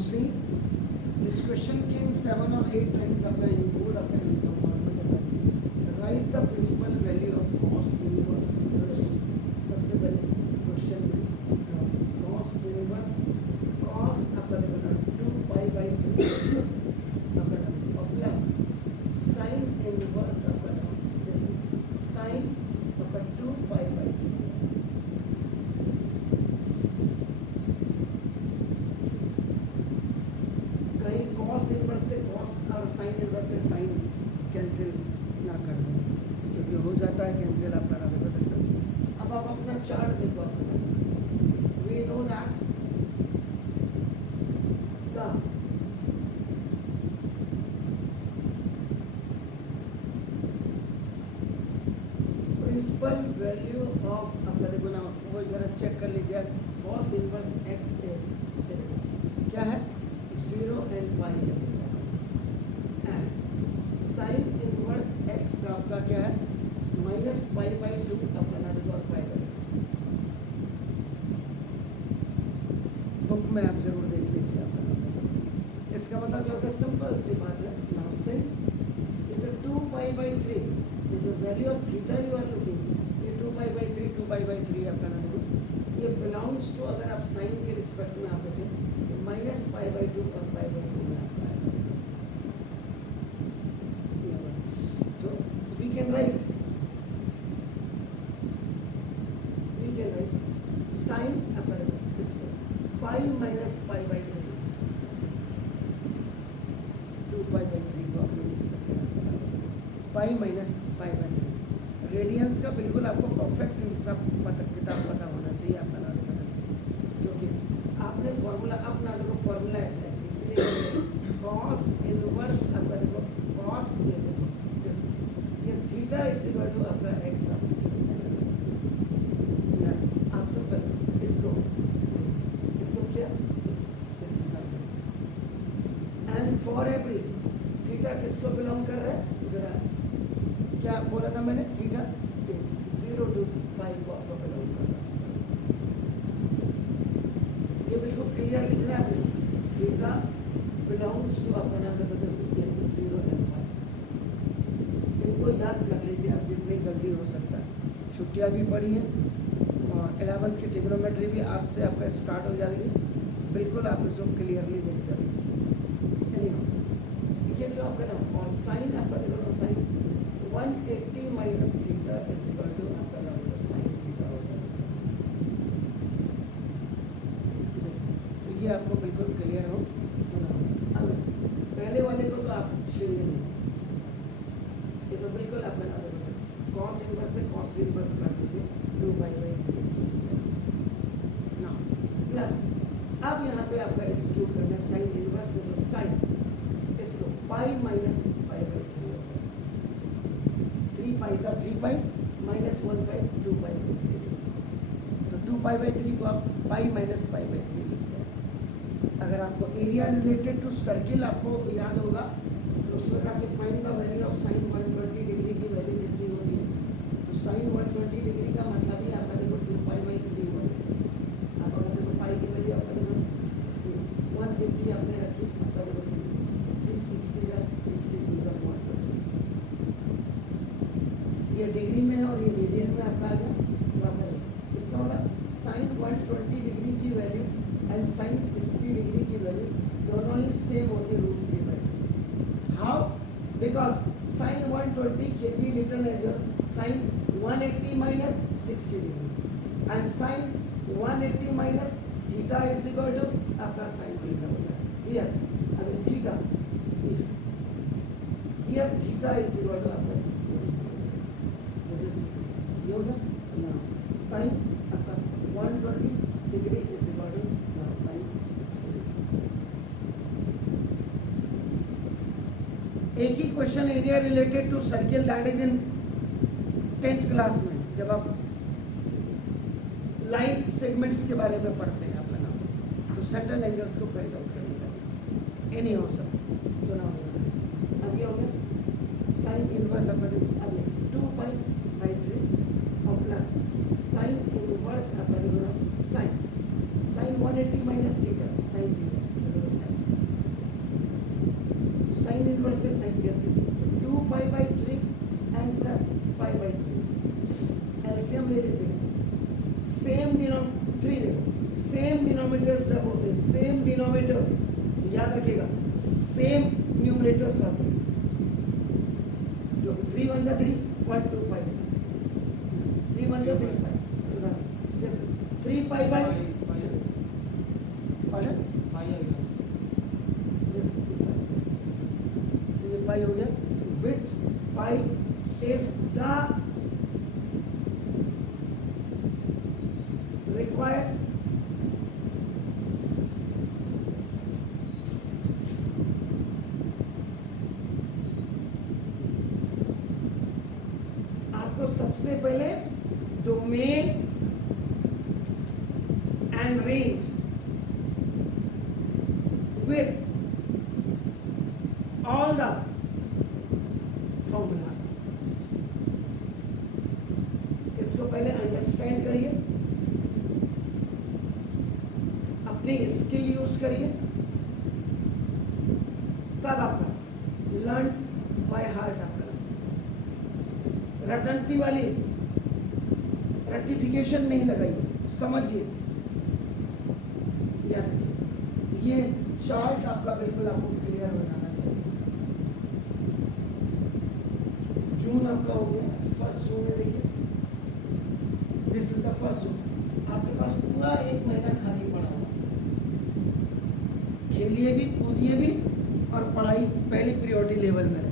see, this question came 7 or 8 times in board write the principal value of cos inverse. सबसे पहले question में cos inverse cos आपका देखो 2 pi by 3 आपका और प्लस sin inverse आपका this is sin आपका 2 pi by 3. कहीं cos इनवर्स से cos और sin इनवर्स से sin कैंसिल ना कर दें, क्योंकि हो जाता है कैंसिल आपका ना देखो दस. अब आप अपना चार्ट देखो आपका, we know that the principal value of आपका देखो ना, वो जरा चेक कर लीजिए. cos इनवर्स x इज क्या है 0 and pi है, एंड sin इनवर्स x का आपका क्या है माइनस पाई बाई 2 आपका ना देखो और पाई बाई. बुक में आप जरूर देख लीजिए आपका. इसका मतलब क्या होता है, सिंपल सी बात है. नाउ सिंस ये जो 2 पाई बाई 3 ये जो value of theta you are looking, ये 2 पाई बाई 3 2 पाई बाई 3 आपका ना देखो, ये बिलोंग्स टू, अगर आप साइन के रिस्पेक्ट में आप देखें तो माइनस पाई बाई 2 और पाई बाई 2 में आपका है. तो वी कैन राइट साइन अपन इसको pi minus pi by 3 2 pi by 3 को आप लिख सकते हैं pi minus pi by 3. Radians का बिल्कुल आपको परफेक्ट हिसाब किताब पता होना चाहिए आपका ना देखो, क्योंकि आपने फॉर्मूला अपना देखो फॉर्मूला है, इसलिए cos इनवर्स आपका देखो cos ये थीटा इज इक्वल टू आपका x आप लिख सकते हैं. आप सब इसको क्या एंड फॉर एवरी थीटा किसको बिलोंग कर रहा है, जरा क्या बोला था मैंने, थीटा 0 to पाई को आपको बिलोंग कर रहा है. ये बिल्कुल क्लियर लिखना है आपने, थीटा बिलोंग्स टू आपका नाम है 0 and पाई. इनको याद कर लीजिए आप जितनी जल्दी हो सकता है. छुट्टियाँ भी पड़ी हैं और 11th की ट्रिग्नोमेट्री भी आज से आपका स्टार्ट हो जाएगी. बिल्कुल आप इसको क्लियरली देखते रहिए. ये जो आपका ना और साइन आपका देखो sine 180 minus theta is equal to आपका ना साइन थीटा होगा. तो ये आपको बिल्कुल क्लियर हो. अब पहले वाले को तो आप छेड़िए नहीं, ये तो बिल्कुल आपका ना cos इनवर्स से cos इनवर्स कर दीजिए 2 पाई बाई 3 ना प्लस. अब यहाँ पे आपका एक्सक्लूड करना है साइन इनवर्स देखो साइन इसको पाई माइनस पाई बाई 3 होता है. 3 पाई जा 3 pi minus 1 pi 2 pi by 3. तो 2 पाई बाई 3 को आप पाई माइनस पाई बाई 3 लिखते हैं. अगर आपको एरिया रिलेटेड टू सर्किल आपको याद होगा तो उसमें था कि find the value of sine 120 degree की वैल्यू कितनी होती है. तो साइन 120 डिग्री का मतलब ही आपका देखो 2 पाई बाई 3 होगा. आप अगर देखो पाई की वैल्यू आपका देखो 180 आपने रखी, आपका देखो 360 का 62 का 120. ये डिग्री में है और ये रेडियन में आपका आ गया. तो आपका इसका मतलब साइन 120 डिग्री की वैल्यू एंड साइन 60 डिग्री की वैल्यू दोनों ही सेम होती है √3/2. How? Because sine 120 can be written as your sine 180 minus 60 degree and sine 180 minus theta is equal to आपका साइन थीटा होता है. हियर अभी theta here theta is equal to आपका 60 डिग्री. तो दिस ये होगा ना साइन आपका 120 degree is equal to sine 60 degree. एक ही question area related to circle that is in 10th class में जब आप लाइन सेगमेंट्स के बारे में पढ़ते हैं आपका नाम, तो सेंट्रल एंगल्स को फाइंड आउट करेंगे. एनी हो सब तो ना होगा. अब ये हो गया साइन इनवर्स अपन अब 2 पाई बाई 3 और plus sine inverse upon sine 180 minus theta sine theta sine inverse से साइन के 3 2 pi by 3 n plus pi by 3 LCM ले लीजिएगा सेम सेम डिनोमिनेटर्स जब होते हैं सेम डिनोमिनेटर्स याद रखिएगा सेम न्यूमरेटर्स आते हैं जो 3 1 जा 3 1 2 पाई 3 1 जा 3 पाई जैसे 3 पाई बाई पाई ये पाई हो गया which pi is the required आपको सबसे पहले domain and range with all the formulas इसको पहले अंडरस्टैंड करिए अपनी स्किल यूज करिए तब आपका लर्न बाय हार्ट आपका रटंती वाली रेक्टिफिकेशन नहीं लगाइए समझिए यार ये चार्ट आपका बिल्कुल आपको क्लियर हो जाना चाहिए जून आपका हो गया फर्स्ट जून में देखिए this is the first June आपके पास पूरा 1 महीना खाली पड़ा हुआ खेलिए भी कूदिए भी और पढ़ाई पहली प्रायोरिटी लेवल में